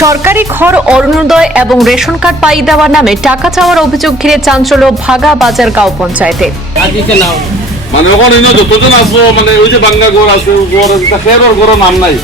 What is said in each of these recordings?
সরকারি ঘর অরুণোদয় এবং রেশন কার্ড পাইয়ে দেওয়ার নামে টাকা চাওয়ার অভিযোগ ঘিরে চাঞ্চল্য ভাগা বাজার গাঁও পঞ্চায়েতে। মানে ওখানে যতজন আসবো মানে ওই যে বাঙ্গা ঘর আছে খেরোর ঘর নাম নাই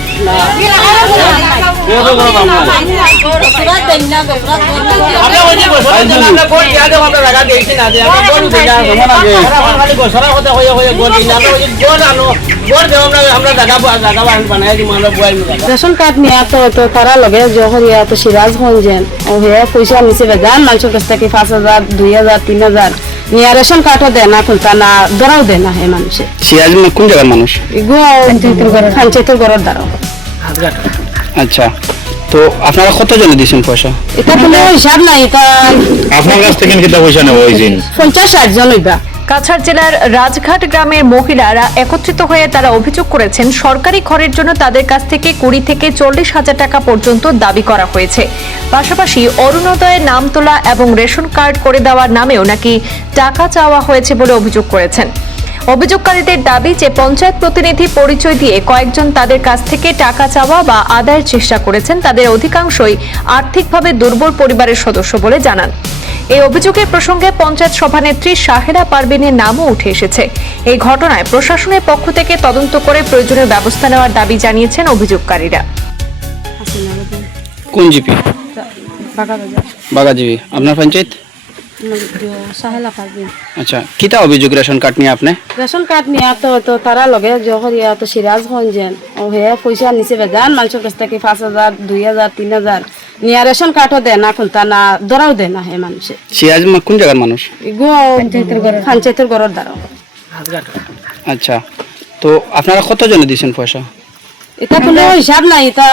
রেশন কার্ড নিয়ে তো তারা লগে জহরিয়া তো সিরাজগঞ্জেন ও হে পয়সা নিচে বেজান মানুষের কাছ থেকে 5,000 2,000 3,000 নিয়ে রেশন কার্ডও দেয় না খুলতা না ধরাও দেয় না হে মানুষে। সিরাজগঞ্জ কোন জায়গার মানুষ? পঞ্চায়েতের ঘরের দ্বারা। আচ্ছা, তো আপনারা কতজনে দিয়েছেন পয়সা? এটা কোনো হিসাব নাই, এটা আপনার কাছ থেকে কিতা পয়সা নেব ওই দিন 50-60 জন হইবা। কাছাড় জেলার রাজঘাট গ্রামের মহিলারা একত্রিত হয়ে তারা অভিযোগ করেছেন সরকারি ঘরের জন্য তাদের কাছ থেকে 20 থেকে 40 হাজার টাকা পর্যন্ত দাবি করা হয়েছে। পাশাপাশি অরুণোদয়ের নাম তোলা এবং রেশন কার্ড করে দেওয়ার নামেও নাকি টাকা চাওয়া হয়েছে বলে অভিযোগ করেছেন। অভিযোগকারীদের দাবি যে পঞ্চায়েত প্রতিনিধি পরিচয় দিয়ে কয়েকজন তাদের কাছ থেকে টাকা চাওয়া বা আদায়ের চেষ্টা করেছেন। তাদের অধিকাংশই আর্থিকভাবে দুর্বল পরিবারের সদস্য বলে জানান। এই অভিযোগের প্রসঙ্গে পঞ্চায়েত সভানেত্রী শাহেরা পারভিনের নামও উঠে এসেছে। এই ঘটনায় প্রশাসনের পক্ষ থেকে তদন্ত করে প্রয়োজনীয় ব্যবস্থা নেওয়ার দাবি জানিয়েছেন অভিযোগকারীরা। কোন জিপি? বাগাজিবি। আপনার পঞ্চায়েত? শাহেরা পারভিন। আচ্ছা, কিতা অভিযোগ রেশন কার্ড নিয়ে আপনি? রেশন কার্ড নিয়ে তো তারা লগে জহরিয়া তো সিরাজগঞ্জেন ও হে পয়সা নিচে বেজান মানুষের কাছ থেকে 5,000 2,000 3,000 নিয়ে রেশন কার্ডও দেয় না খুলতা না ধরাও দেয় না হে মানুষে। সিরাজগঞ্জ কোন জায়গার মানুষ? পঞ্চায়েতের ঘরের দ্বারা। আচ্ছা, তো আপনারা কতজনে দিয়েছেন পয়সা? এটা কোনো হিসাব নাই, এটা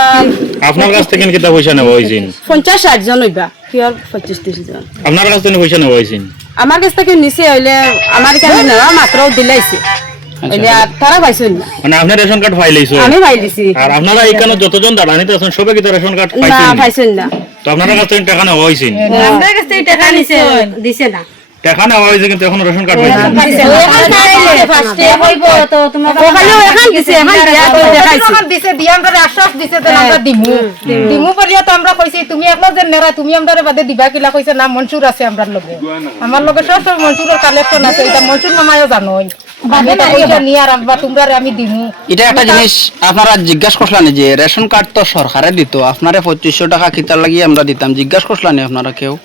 আপনার কাছ থেকে কিতা পয়সা নেব ওই দিন 50-60 জন হইবা। কি আর 25-30 জন আপনার কাছ থেকে পয়সা নেব ওই দিন? আমার কাছ থেকে নিচে হইলে আমার কাছে নেওয়া মাত্র দিলাইছে হইলে আর তারা পাইছেন না। মানে আপনি রেশন কার্ড ফাইলাইছো? আমি পাই দিছি। আর আপনারা এখানে যতজন দাঁড়ানিতে আছেন সবাই কি রেশন কার্ড না পাইছেন? পাইছেন না। তো আপনার কাছ থেকে টাকা নেওয়া হয়েছে? আমার কাছ থেকে টাকা নিছে দিছে না। টাকা নেওয়া হয়েছে কিন্তু এখন রেশন কার্ড পাইছেন? আমার লগে সব মনসুরের কালেকশন আছে, এটা মনসুর মামায়ও জানো নিয়ে আর তোমরা আমি দিমু। এটা একটা জিনিস আপনারা জিজ্ঞাসা করলেন যে রেশন কার্ড তো সরকারে দিত, আপনারা 2500 টাকা কিতা লাগিয়ে আমরা দিতাম, জিজ্ঞাসা করলেন আপনারা কেউ?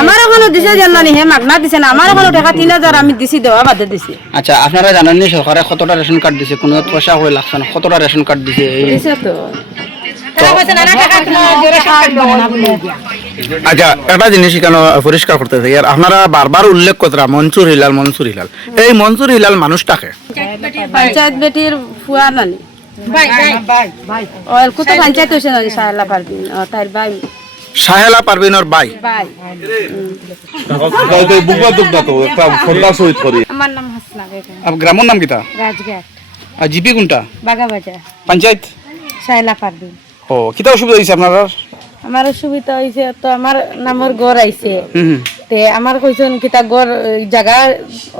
আমার ওখানে দিছে জানি হে মাগনা দিছে না, আমার ওখানে টাকা 3,000 আমি দিছি, দেওয়া বাদে দিছি। আচ্ছা, আপনারা জানেন নি সরকারে কতটা রেশন কার্ড দিছে? কোনো পয়সা হয়ে লাগছে না, কতটা রেশন কার্ড দিছে? আচ্ছা, একটা জিনিস কেন পরিষ্কার করতে চাই, আর আপনারা বারবার উল্লেখ করতে মনসুর হিলাল মনসুর হিলাল, এই মনসুর হিলাল মানুষটাকে পঞ্চায়েত বেটির ফুয়া নানি কত পঞ্চায়েত হয়েছে নানি শাহেরা পারভিন তার ভাই শাহেরা পারভিনের ভাই। আমার নাম হাসনা বেগম। আর গ্রামের নাম কিতা? রাজঘাট। আর জিপি কোনটা? বাগাবাজার। পঞ্চায়েত? শাহেরা পারভিন। ও, কিতা অসুবিধা হয়েছে আপনার? আমার অসুবিধা হয়েছে তো আমার নামের গড় আইছে তে আমার কইছেন কিতা গড় জায়গা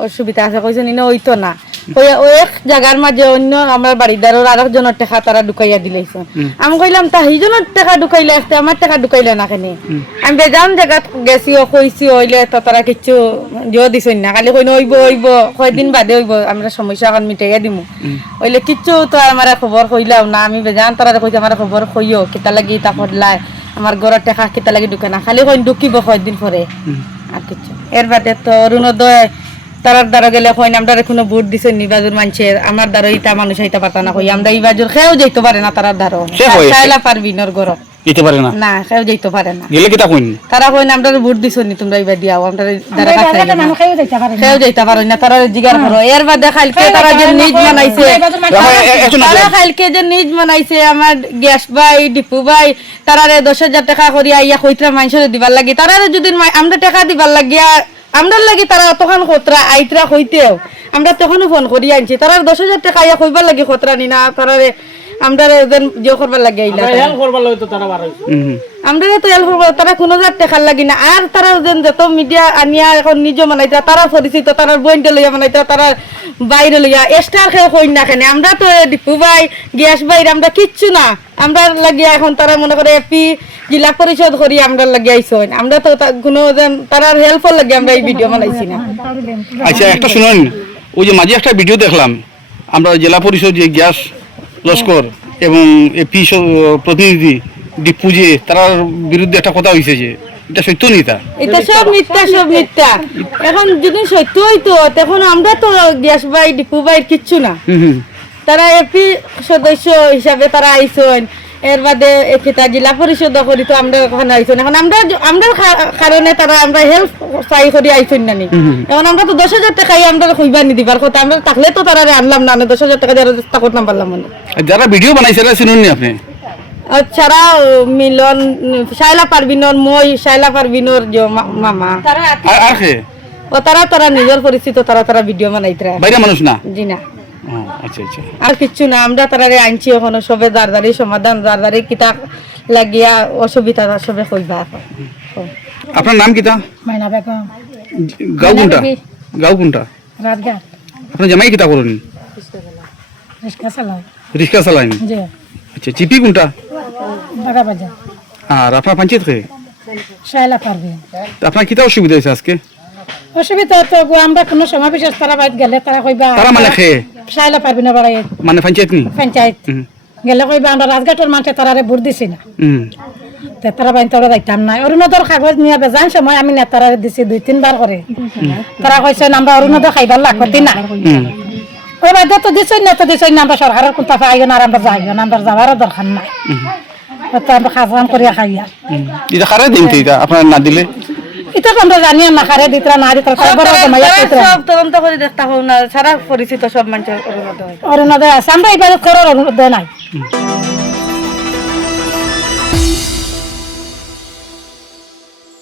অসুবিধা আছে, কইছেন ইনো হইতো না ওই এক জায়গার মাঝে অন্য আমার বাড়িদারের আরেকজনের টাকা তারা ঢুকাইয়া দিলাইছে। আমি কইলাম তা সেইজনের টাকা ঢুকাইলে আসতে আমার টাকা ঢুকাইলে না কেন? আমি বেজান জায়গাত গেছি কইছি হইলে তো তারা কিছু দিও দিছেন না, খালি কইন হইব হইব কয়দিন বাদে হইব আমরা সমস্যা এখন মিটাইয়া দিমু হইলে কিচ্ছু তো আমার খবর কইলাও না। আমি বেজান তারা কইছে আমার খবর কইও কিতা লাগি তা করলাই আমার ঘরের টাকা কিতা লাগি ঢুকে না, খালি কইন ঢুকিব কয়দিন পরে আর কিছু। এর বাদে তো অরুণোদয় তারার দ্বারা গেলে কইন আমরা কোনো ভোট দিছে নিবাজুর মানুষের, আমার দ্বারা ইটা মানুষ হইতে পারতা না, কই আমরা ইবাজুর খেয়েও যাইতে পারে না তারার দ্বারা শাহেরা পারভিনের ঘর দিতে পারে না, না খেয়েও যাইতে পারে না। গেলে কিতা কইন তারা কইন আমরা ভোট দিছো নি তোমরা ইবা দিয়াও আমরা দ্বারা খেয়েও যাইতে পারো না, তারা জিগার করো। এর বাদে খালকে তারা যে নিজ বানাইছে, তারা খালকে যে নিজ বানাইছে আমার গ্যাস ভাই ডিপু ভাই তারারে 10,000 টাকা করিয়া ইয়া কইত্রা মানুষের দিবার লাগি, তারারে যদি আমরা টাকা দিবার লাগিয়া আমরা লাগি তারা তখন খতরা আইত্রা হইতেও আমরা তখনও ফোন করি আনছি, তারা 10,000 টাকা ইয়া কইবার লাগি খতরা নি না, তারারে আমরা ওদের যে করবার লাগে আইলা আমরা তো হেল্প করবো তারা কোনো জাত দেখার লাগি না আর তারা যেন যত মিডিয়া আনিয়া এখন নিজে বানাইতা তারা পরিচিত তারা বইনটা লইয়া বানাইতা তারা বাইরে লইয়া এক্সট্রা খেয়ে কই না কেন আমরা তো ডিপু ভাই গ্যাস বাইরে আমরা কিচ্ছু না আমরা লাগিয়া এখন তারা মনে করে এপি জেলা পরিষদ করি আমরা লাগিয়ে আইসন আমরা তো কোনো তারা হেল্পর লাগে আমরা এই ভিডিও বানাইছি না আচ্ছা একটা শুনুন ওই যে মাঝে একটা ভিডিও দেখলাম আমরা জেলা পরিষদ যে গ্যাস লস্কর এবং এপি প্রতিনিধি ডিপু যে তার বিরুদ্ধে একটা কথা হয়েছে যে এটা সত্য নিতা এটা সব মিথ্যা এখন যদি সত্য হইতো তখন আমরা তো গ্যাস বাই ডিপু বাইর কিচ্ছু না তারা এপি সদস্য হিসাবে তারা আইসন এর বাদে এটা জেলা পরিষদ করি তো আমরা ওখানে আইসন এখন আমরা কারণে তারা আমরা হেল্প চাই করি আইসন না নি এখন আমরা তো 10,000 টাকাই আমরা কইবা নি দিবার কথা আমরা থাকলে তো তারা আনলাম না 10,000 টাকা দিয়ে চেষ্টা করতাম পারলাম না যারা ভিডিও বানাইছে শুনুন নি আপনি ছাড়া মিলন শাইলা পারবিনর মই শাইলা পারবিনর যে মামা আর কে ও তারা নিজের পরিচিত তারা ভিডিও বানাইতরা বাইরে মানুষ না জি না আচ্ছা আচ্ছা আর কিচ্ছু না আমরা তারারে আনছি ওখানে সবে দারদারি সমাধান দারদারি কিতা লাগিয়া অসুবিধা সবে কইবা আপনার নাম কিতা মাইনা বেগম গাঁও কোনটা রাতঘাট আপনার জামাই কিতা করুন রিক্সা চালাও রিক্সা চালাইন জি আচ্ছা চিপি কোনটা বাগা বাজার আর আপনার পঞ্চায়েত কে শাইলা পারবে আপনার কিতা অসুবিধা হয়েছে আজকে অসুবিধা তো আমরা কোনো সময় বিশেষ তারা বাইর গেলে তারা কইবা তারা মানে খেয়ে শাইলা পারবি না বাড়াই মানে পঞ্চায়েত নি পঞ্চায়েত গেলে কইবা আমরা রাজঘাটের মানুষে তারারে ভোট দিছি না তে তারা বাইন তারা যাইতাম না অরুণোদয়ের কাগজ নিয়ে বেজান সময় আমি নেতারা দিছি 2-3 বার করে তারা কইছে আমরা অরুণোদয় খাইবার লাগতি না ওই বাদ তো দিছই না তো দিছই না আমরা সরকারের কোনটা পাইও না আর আমরা যাইও না আমরা যাওয়ারও দরকার নাই তো আমরা খাজাম করিয়া খাইয়া এটা কারে দিন এটা আপনার না দিলে এটা তো আমরা জানিও না খারে দিতরা না দিতরা সব বড় জমাইয়া কইতরা সব তদন্ত করে দেখতা হও না সারা পরিচিত সব মানুষ অরুণোদয় আছে আমরা এবারে করার অরুণোদয় নাই